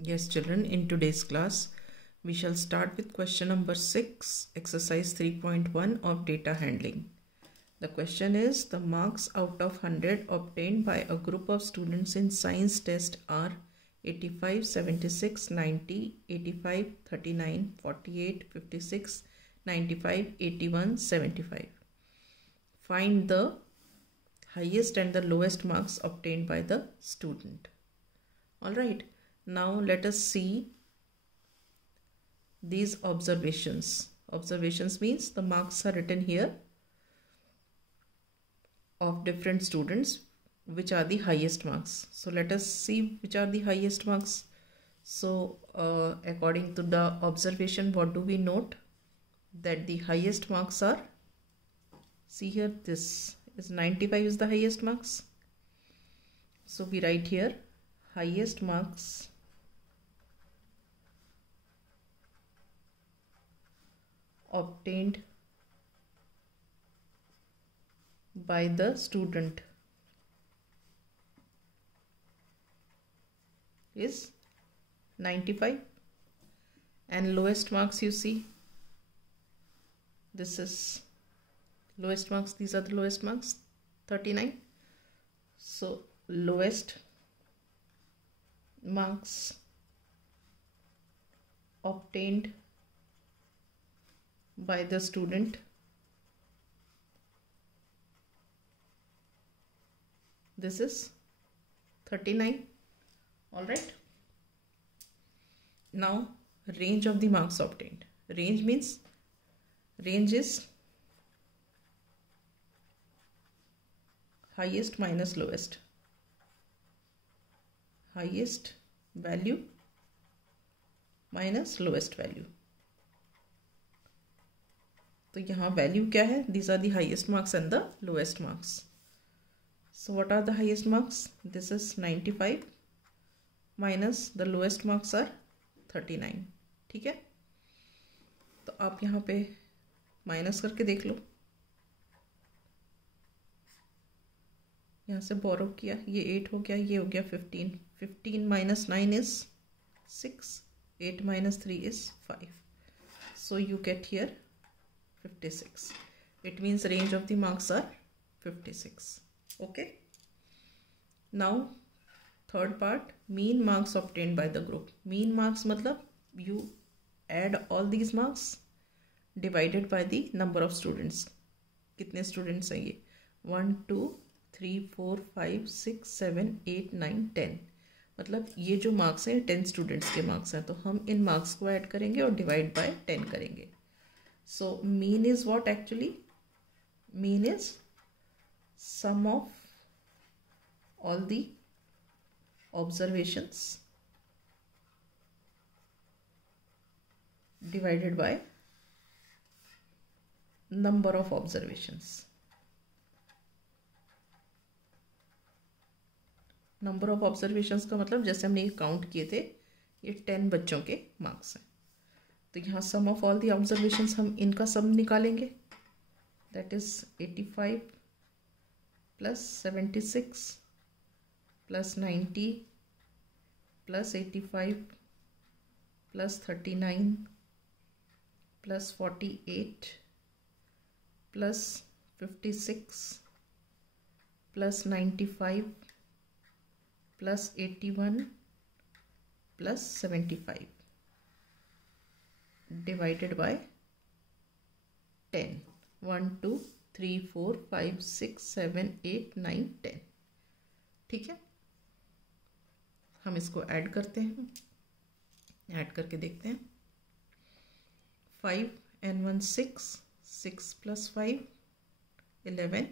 Yes, children, in today's class, we shall start with question number 6, exercise 3.1 of data handling. The question is, the marks out of 100 obtained by a group of students in science test are 85, 76, 90, 85, 39, 48, 56, 95, 81, 75. Find the highest and the lowest marks obtained by the student. Alright. Now let us see these observations. Observations means the marks are written here of different students, which are the highest marks. So let us see which are the highest marks. So according to the observation, what do we note? That the highest marks are, see here, this is 95 is the highest marks. So we write here highest marks obtained by the student is 95, and lowest marks, you see, this is lowest marks, these are the lowest marks, 39. So lowest marks obtained by the student this is 39. All right. Now range of the marks obtained. Range means, range is highest minus lowest. Highest value minus lowest value. तो यहाँ value क्या है? These are the highest marks and the lowest marks. So what are the highest marks? This is 95 minus the lowest marks are 39. ठीक है, तो आप यहाँ पे माइनस करके देख लो. यहाँ से बोरो किया, ये 8 हो गया, ये हो गया 15. 15 minus 9 is 6. 8 minus 3 is 5. So you get here 56. It means range of the marks are 56. Okay. Now third part, mean marks obtained by the group. Mean marks मतलब you add all these marks divided by the number of students. कितने students हैं ये? 1 2 3 4 5 6 7 8 9 10. मतलब ये जो marks हैं 10 students के marks हैं, तो हम इन marks को add करेंगे और divide by 10 करेंगे. So mean is what actually? Mean is sum of all the observations divided by number of observations. Number of observations का मतलब जैसे हमने ये काउंट किए थे, ये 10 बच्चों के मार्क्स हैं, तो यहाँ सम ऑफ ऑल दी ऑब्जर्वेशंस हम इनका सम निकालेंगे. That is 85 plus 76 plus 90 plus 85 plus 39 plus 48 plus 56 plus 95 plus 81 plus 75 divided by 10. 1 2 3 4 5 6 7 8 9 10. ठीक है, हम इसको ऐड करते हैं. ऐड करके देखते हैं. 5 and 1 6, 6 plus 5 11,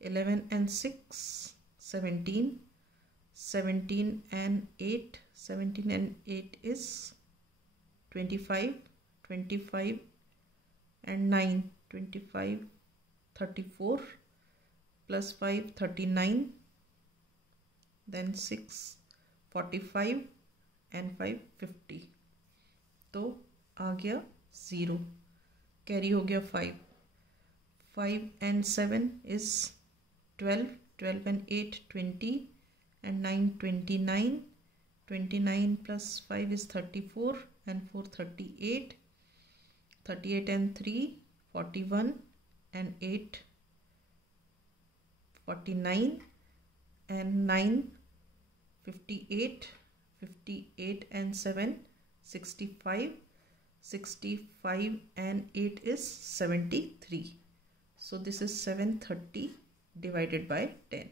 11 and 6 17, 17 and 8, 17 and 8 is 25, 25 and 9, 25, 34 plus 5 39, then 6 45 and 5 50. तो आ गया 0, कैरी हो गया 5. 5 and 7 is 12, 12 and 8 20, and 9 29, 29 plus 5 is 34 and 4 38. 38 and 3 41 and 8 49 and 9 58. 58 and 7 65. 65 and 8 is 73. So this is 730 divided by 10.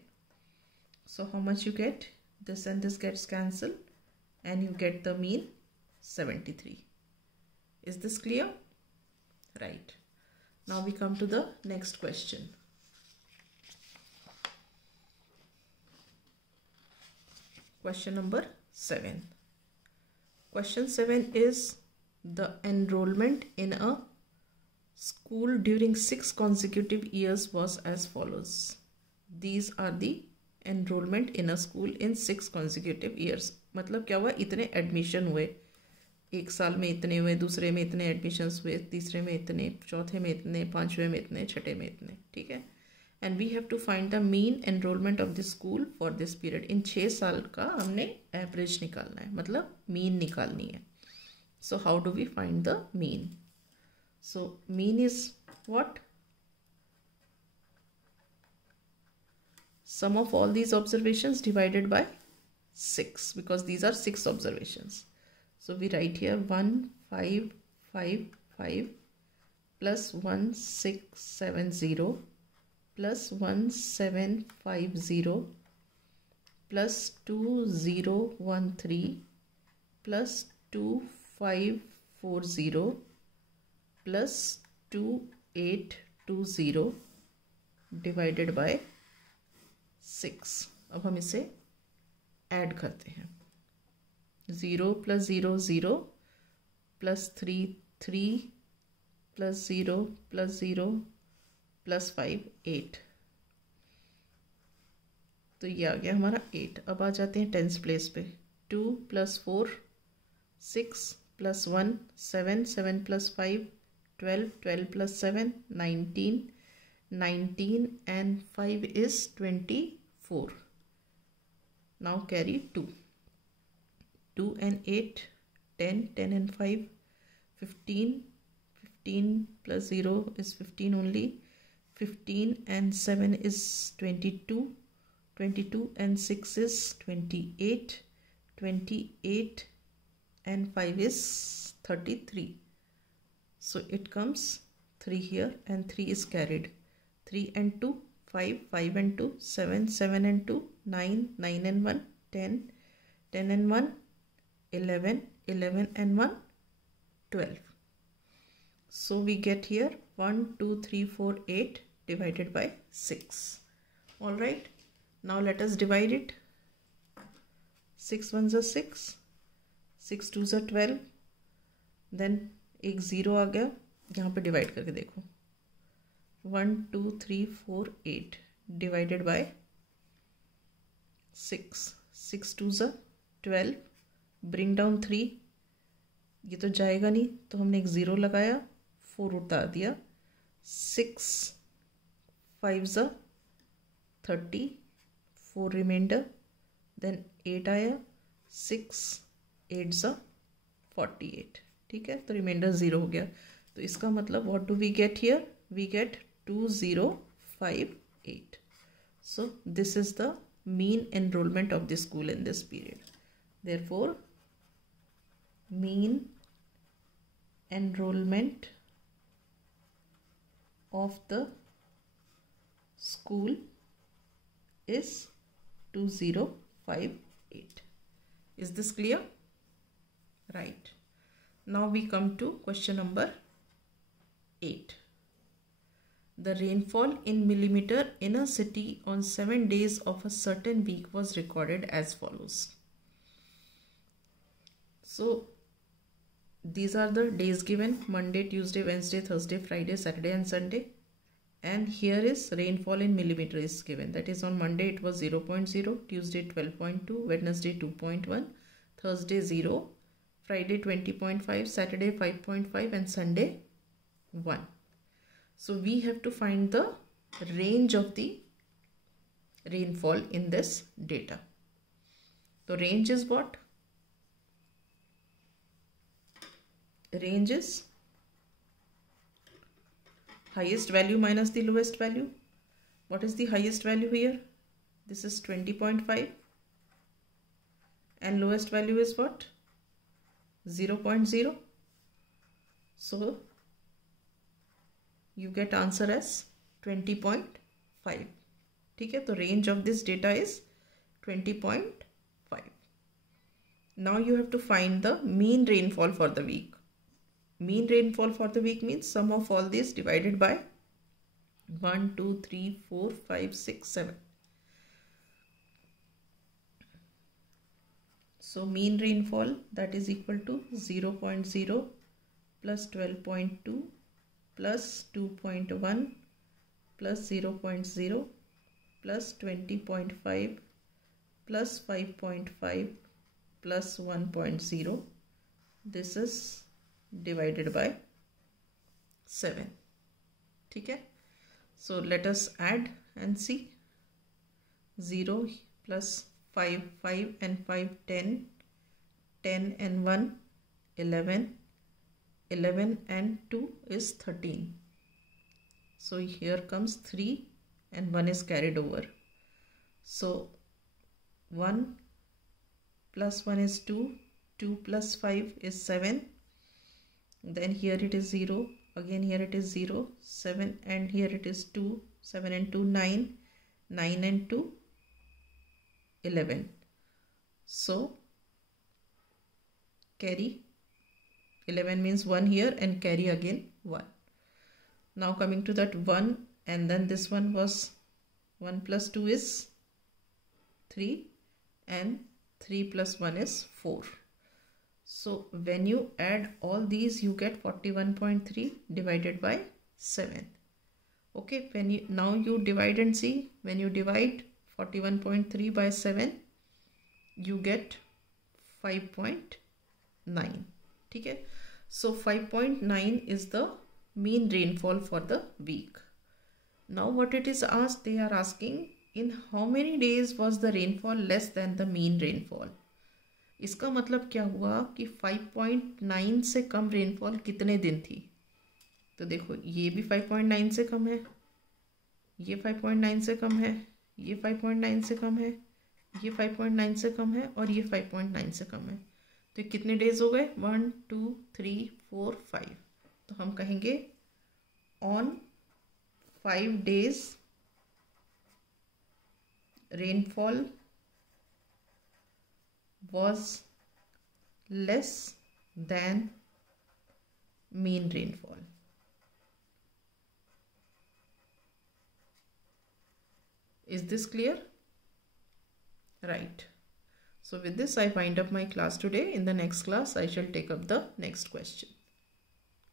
So how much you get? This and this gets cancelled and you get the mean 73. Is this clear? Right. Now we come to the next question. Question number 7. Question 7 is the enrollment in a school during 6 consecutive years was as follows. These are the enrollment in a school in 6 consecutive years. मतलब क्या हुआ, इतने admission हुए, एक साल में इतने हुए, दूसरे में इतने एडमिशन्स हुए, तीसरे में इतने, चौथे में इतने, पांचवें में इतने, छठे में इतने. ठीक है. And we have to find the mean enrolment of the school for this period. इन 6 साल का हमने एवरेज निकालना है, मतलब मीन निकालनी है. So how do we find the mean? So mean is what? Sum of all these observations divided by 6, because these are 6 observations. So we write here 1 5 5 5 plus 1 6 7 0 plus 1 7 5 0 plus 2 0 1 3 plus 2 5 4 0 plus 2 8 2 0 divided by 6. अब हम इसे add करते हैं. 0 plus 0 0 plus 3 3 plus 0 plus 0 plus 5 8. तो ये आ गया हमारा 8. अब आ जाते हैं टेंस प्लेस पे. 2 plus 4 6 plus 1 7 7 plus 5 12 12 plus 7 19 19 and 5 is 24. Now carry 2. 2 and 8 10 10 and 5 15 15 plus 0 is 15 only. 15 and 7 is 22. 22 and 6 is 28. 28 and 5 is 33. So it comes 3 here and 3 is carried. 3 and 2 5 5 and 2 7 7 and 2 9 9 and 1 10 10 and 1 11 11 and 1 12. So we get here 1 2 3 4 8 divided by 6. All right, now let us divide it. 6 1s are 6, 6 2s are 12. then एक 0 आ गया, यहाँ पे divide करके देखो. 1 2 3 4 8 divided by 6. 6 2s are 12. bring down 3. ये तो जाएगा नहीं, तो हमने एक 0 लगाया, 4 उतार दिया. 6 5s are 30, 4 remainder. then 8 आया, 6 8s are 48. ठीक है, तो रिमाइंडर 0 हो गया. तो इसका मतलब what do we get here? We get 2058. So this is the mean enrollment of the school in this period. Therefore, mean enrollment of the school is 2058. Is this clear? Right. Now we come to question number 8. The rainfall in millimeter in a city on 7 days of a certain week was recorded as follows. So these are the days given: Monday, Tuesday, Wednesday, Thursday, Friday, Saturday and Sunday. And here is rainfall in millimeter is given. That is, on Monday it was 0.0, Tuesday 12.2, Wednesday 2.1, Thursday 0, Friday 20.5, Saturday 5.5 and Sunday 1. So we have to find the range of the rainfall in this data. So range is what? range is highest value minus the lowest value. What is the highest value here? This is 20.5 and lowest value is what? 0.0. So you get answer as 20.5. ठीक है, तो range of this data is 20.5. Now you have to find the mean rainfall for the week. Mean rainfall for the week means sum of all these divided by 1, 2, 3, 4, 5, 6, 7. So mean rainfall, that is equal to 0.0 plus 12.2 plus 2.1 plus 0.0 plus 20.5 plus 5.5 plus 1.0. This is divided by 7. ठीक है, so let us add and see. 0 plus 5, 5 and 5, 10, 10 and 1, 11, 11 and 2 is 13. So here comes 3 and 1 is carried over. So 1 plus 1 is 2, 2 plus 5 is 7. Then here it is 0, again here it is 0, 7 and here it is 2, 7 and 2, 9, 9 and 2, 11. So carry 11 means 1 here and carry again 1. Now coming to that 1 and then this one was 1 plus 2 is 3 and 3 plus 1 is 4. So when you add all these you get 41.3 divided by 7. Okay, when you now you divide and see, when you divide 41.3 by 7 you get 5.9. ठीक है, so 5.9 is the mean rainfall for the week. Now what it is asked, they are asking in how many days was the rainfall less than the mean rainfall. इसका मतलब क्या हुआ कि 5.9 से कम rainfall कितने दिन थी. तो देखो ये भी 5.9 से कम है, ये 5.9 से कम है, ये 5.9 से कम है, ये 5.9 से कम है और ये 5.9 से कम है. तो कितने डेज हो गए? 1, 2, 3, 4, 5. तो हम कहेंगे on 5 days rainfall was less than mean rainfall. Is this clear? Right. So with this I wind up my class today. In the next class I shall take up the next question.